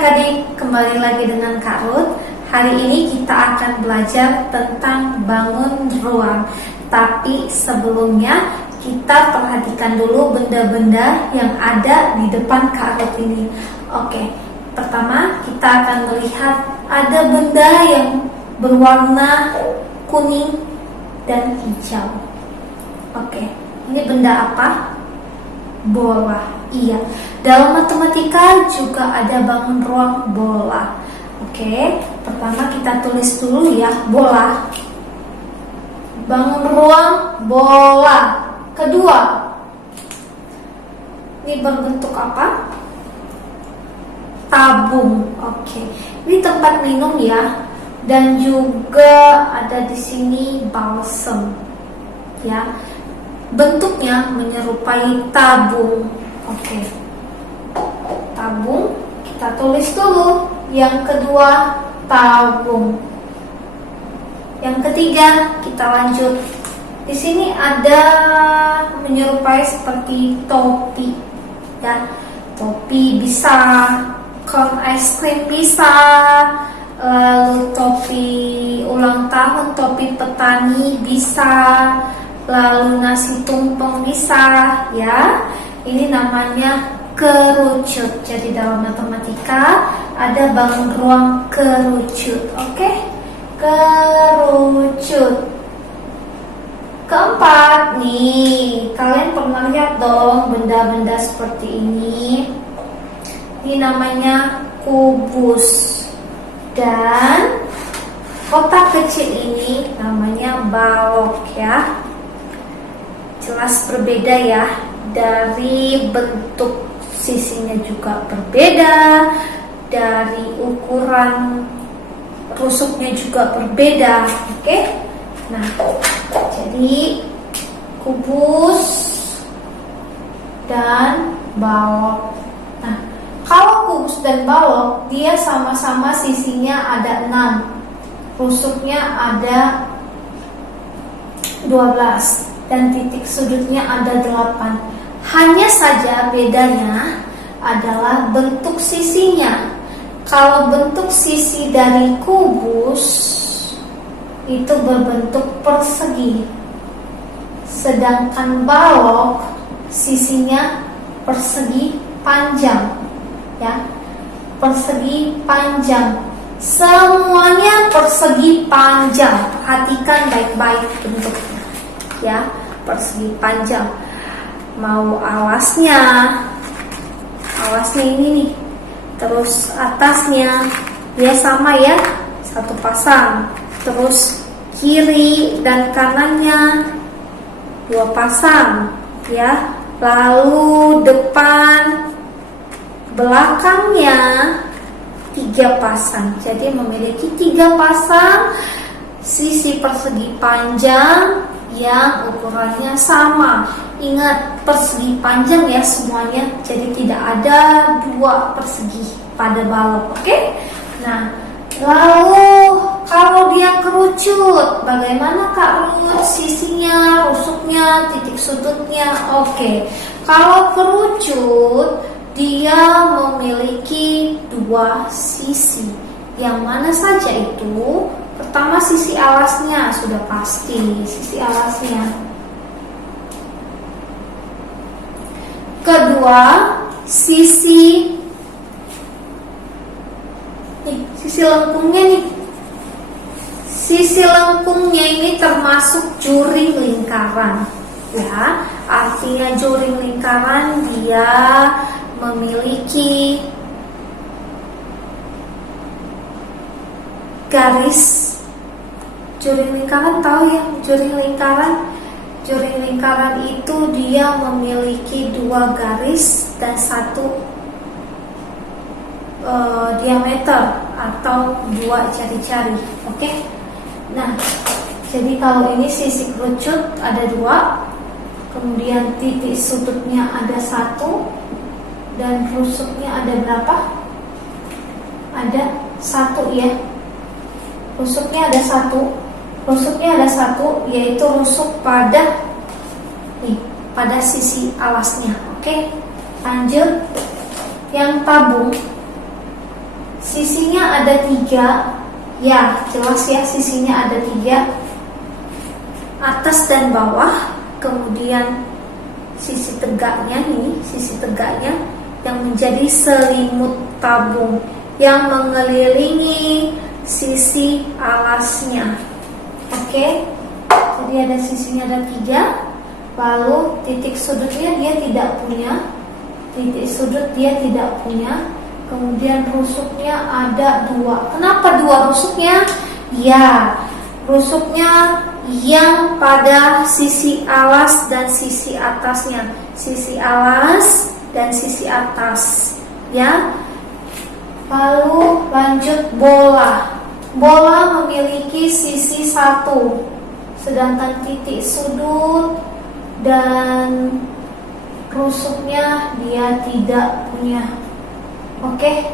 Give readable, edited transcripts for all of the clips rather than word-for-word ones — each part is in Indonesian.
adik-adik, kembali lagi dengan Kak Ruth. Hari ini kita akan belajar tentang bangun ruang. Tapi sebelumnya kita perhatikan dulu benda-benda yang ada di depan Kak Ruth ini. Oke, pertama kita akan melihat ada benda yang berwarna kuning dan hijau. Oke, ini benda apa? Bola. Iya, dalam matematika juga ada bangun ruang bola. Oke, pertama kita tulis dulu ya, bola. Bangun ruang bola. Kedua, ini berbentuk apa? Tabung. Oke, ini tempat minum ya, dan juga ada di sini balsem. Ya, bentuknya menyerupai tabung. Oke, tabung kita tulis dulu. Yang kedua, tabung. Yang ketiga, kita lanjut. Di sini ada menyerupai seperti topi. Ya, topi bisa, cone ice cream bisa, lalu topi ulang tahun, topi petani bisa, lalu nasi tumpeng bisa, ya. Ini namanya kerucut. Jadi dalam matematika ada bangun ruang kerucut. Oke? Kerucut. Keempat nih, kalian pernah lihat dong benda-benda seperti ini. Ini namanya kubus. Dan kotak kecil ini namanya balok ya. Jelas berbeda ya. Dari bentuk sisinya juga berbeda, dari ukuran rusuknya juga berbeda. Oke? Nah, jadi kubus dan balok. Nah, kalau kubus dan balok dia sama-sama sisinya ada 6, rusuknya ada 12 dan titik sudutnya ada 8. Hanya saja bedanya adalah bentuk sisinya. Kalau bentuk sisi dari kubus itu berbentuk persegi, sedangkan balok sisinya persegi panjang, ya, persegi panjang. Semuanya persegi panjang. Perhatikan baik-baik bentuknya, ya, persegi panjang. Mau alasnya ini nih, terus atasnya dia sama ya, satu pasang. Terus kiri dan kanannya 2 pasang ya. Lalu depan belakangnya 3 pasang. Jadi memiliki 3 pasang sisi persegi panjang yang ukurannya sama. Ingat, persegi panjang ya semuanya. Jadi tidak ada 2 persegi pada balok. Oke? Nah, lalu kalau dia kerucut, bagaimana Kak Ruth? Sisinya, rusuknya, titik sudutnya. Oke. Kalau kerucut, dia memiliki 2 sisi. Yang mana saja itu? Pertama, sisi alasnya, sudah pasti sisi alasnya. Kedua, sisi lengkungnya nih. Sisi lengkungnya ini termasuk juring lingkaran, ya. Artinya juring lingkaran dia memiliki garis. Juring lingkaran tahu ya, juring lingkaran. Juring lingkaran itu dia memiliki 2 garis dan 1 diameter atau 2 jari-jari. Oke? Nah, jadi kalau ini sisi kerucut ada 2, kemudian titik sudutnya ada 1, dan rusuknya ada berapa? Ada 1 ya. Rusuknya ada 1. Rusuknya ada 1, yaitu rusuk pada sisi alasnya. Oke, lanjut. Yang tabung Sisinya ada 3. Ya, jelas ya, sisinya ada 3. Atas dan bawah. Kemudian sisi tegaknya yang menjadi selimut tabung yang mengelilingi sisi alasnya. Oke, jadi ada sisinya ada 3. Lalu titik sudutnya dia tidak punya. Kemudian rusuknya ada 2. Kenapa 2 rusuknya? Ya, rusuknya yang pada sisi alas dan sisi atasnya. Sisi alas dan sisi atas, ya. Lalu lanjut bola. Bola memiliki sisi 1, sedangkan titik sudut dan rusuknya dia tidak punya. Oke,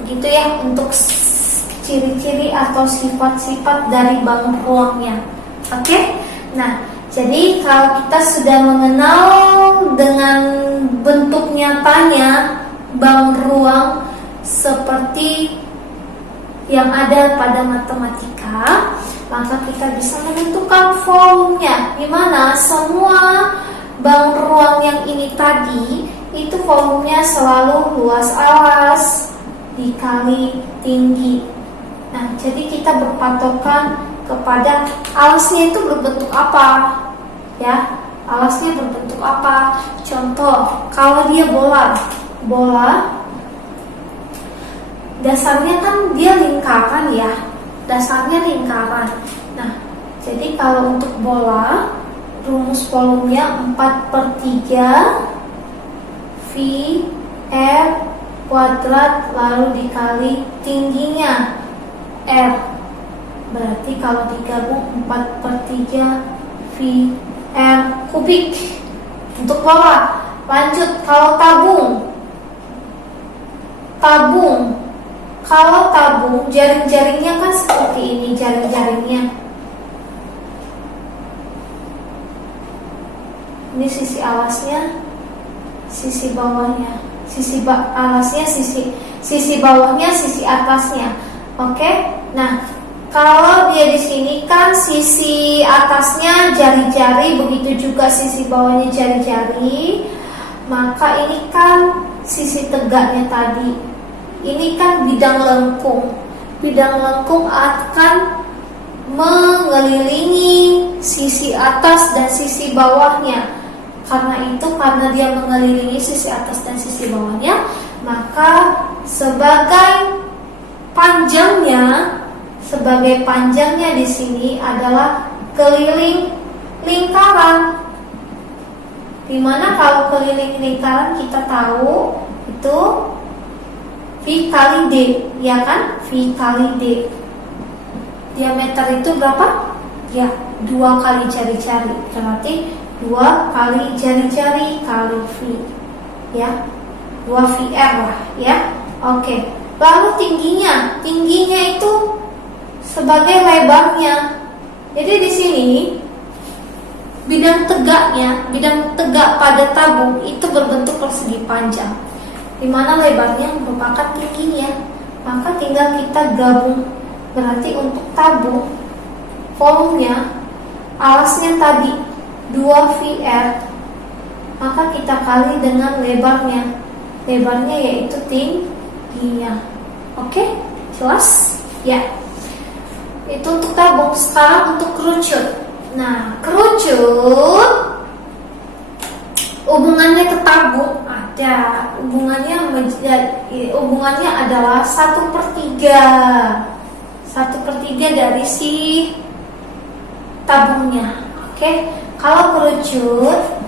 begitu ya untuk ciri-ciri atau sifat-sifat dari bangun ruangnya. Oke, nah jadi kalau kita sudah mengenal dengan bentuk nyatanya bangun ruang seperti yang ada pada matematika, maka kita bisa menentukan volumenya, di mana semua bangun ruang yang ini tadi itu volumenya selalu luas alas dikali tinggi. Nah, jadi kita berpatokan kepada alasnya itu berbentuk apa, ya? Alasnya berbentuk apa? Contoh, kalau dia bola dasarnya kan dia lingkaran ya, dasarnya lingkaran. Nah, jadi kalau untuk bola rumus volumenya 4/3 V R kuadrat lalu dikali tingginya R. Berarti kalau digabung 4/3 V R kubik untuk bola. Lanjut, kalau tabung, kalau tabung jaring-jaringnya kan seperti ini, jaring-jaringnya. Ini sisi alasnya, sisi bawahnya, alasnya, sisi bawahnya, sisi atasnya. Oke, nah kalau dia di sini kan sisi atasnya jari-jari, begitu juga sisi bawahnya jari-jari, maka ini kan sisi tegaknya tadi. Ini kan bidang lengkung. Bidang lengkung akan mengelilingi sisi atas dan sisi bawahnya. Karena dia mengelilingi sisi atas dan sisi bawahnya, maka sebagai panjangnya di sini adalah keliling lingkaran. Dimana kalau keliling lingkaran kita tahu itu V kali D, ya kan? V kali D. Diameter itu berapa? Ya, 2 kali jari-jari. Berarti 2 kali jari-jari kali V, ya, 2 VR lah, ya. Oke. Lalu tingginya itu sebagai lebarnya. Jadi di sini bidang tegak pada tabung itu berbentuk persegi panjang, di mana lebarnya merupakan tingginya. Maka tinggal kita gabung. Berarti untuk tabung volumenya alasnya tadi 2 VR, maka kita kali dengan lebarnya yaitu tingginya. Oke, jelas? Ya. Itu untuk tabung. Sekarang untuk kerucut. Nah, kerucut hubungannya ke tabung ada. Hubungannya adalah 1/3 dari si tabungnya. Oke, kalau kerucut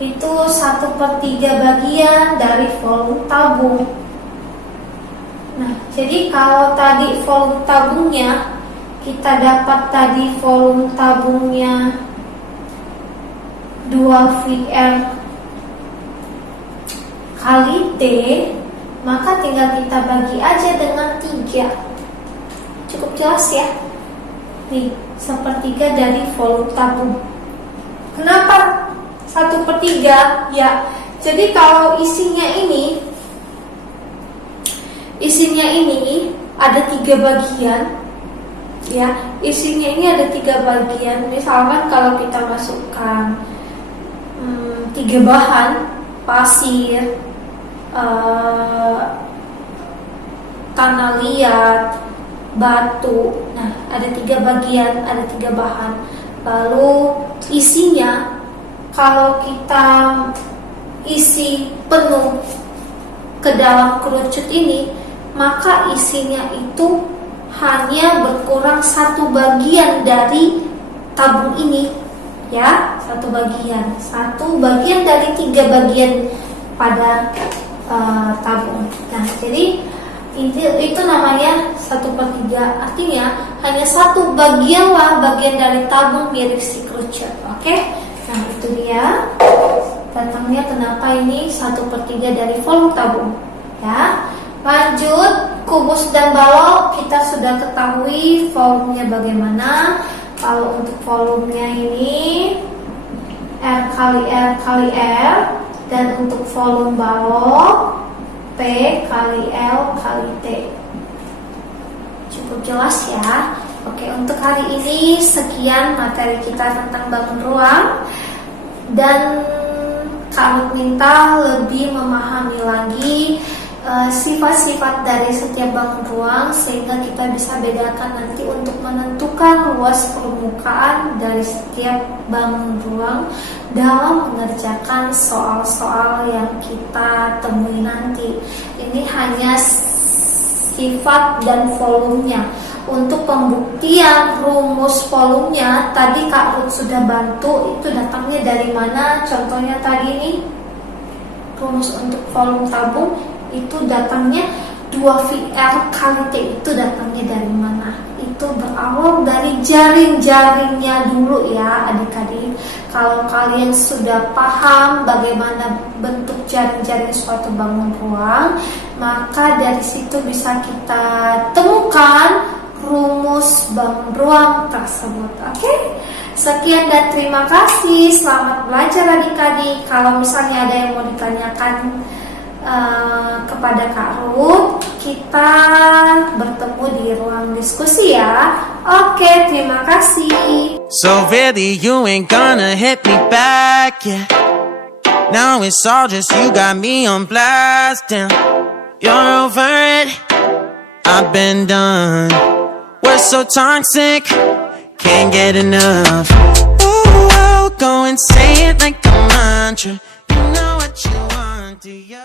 itu 1/3 bagian dari volume tabung. Nah, jadi kalau tadi volume tabungnya kita dapat tadi volume tabungnya 2 VR kali T, maka tinggal kita bagi aja dengan 3. Cukup jelas ya? Nih, 1/3 dari volume tabung. Kenapa 1/3? Ya, jadi kalau isinya ini isinya ini ada 3 bagian, ya. Isinya ini ada 3 bagian. Misalkan kalau kita masukkan 3 bahan, pasir, tanah liat, batu. Nah, ada 3 bagian, ada 3 bahan. Lalu isinya, kalau kita isi penuh ke dalam kerucut ini, maka isinya itu hanya berkurang 1 bagian dari tabung ini, ya, 1 bagian dari 3 bagian pada tabung. Nah, jadi itu namanya 1/3. Artinya hanya 1 bagian dari tabung milik si kerucut. Oke? Nah, itu dia datangnya kenapa ini 1/3 dari volume tabung, ya. Lanjut, kubus dan balok kita sudah ketahui volumenya bagaimana. Kalau untuk volumenya ini R kali R kali R, dan untuk volume balok P kali L kali T. Cukup jelas ya. Oke, untuk hari ini sekian materi kita tentang bangun ruang, dan kami minta lebih memahami lagi sifat-sifat dari setiap bangun ruang, sehingga kita bisa bedakan nanti untuk menentukan luas permukaan dari setiap bangun ruang dalam mengerjakan soal-soal yang kita temui nanti. Ini hanya sifat dan volumenya. Untuk pembuktian rumus volumenya tadi Kak Ruth sudah bantu, itu datangnya dari mana? Contohnya tadi ini rumus untuk volume tabung itu datangnya 2VR kali T, itu datangnya dari mana? Itu berawal dari jaring-jaringnya dulu ya adik-adik. Kalau kalian sudah paham bagaimana bentuk jaring-jaring suatu bangun ruang, maka dari situ bisa kita temukan rumus bangun ruang tersebut. Oke? Sekian dan terima kasih. Selamat belajar adik-adik. Kalau misalnya ada yang mau ditanyakan kepada Kak Ruth, kita bertemu di ruang diskusi ya. Oke, terima kasih. So really you ain't gonna hit me back, yeah. Now it's all just you got me on blast, damn. You're over it, I've been done. We're so toxic, can't get enough. Ooh, I'll go and say it like a mantra. You know what you want, do you?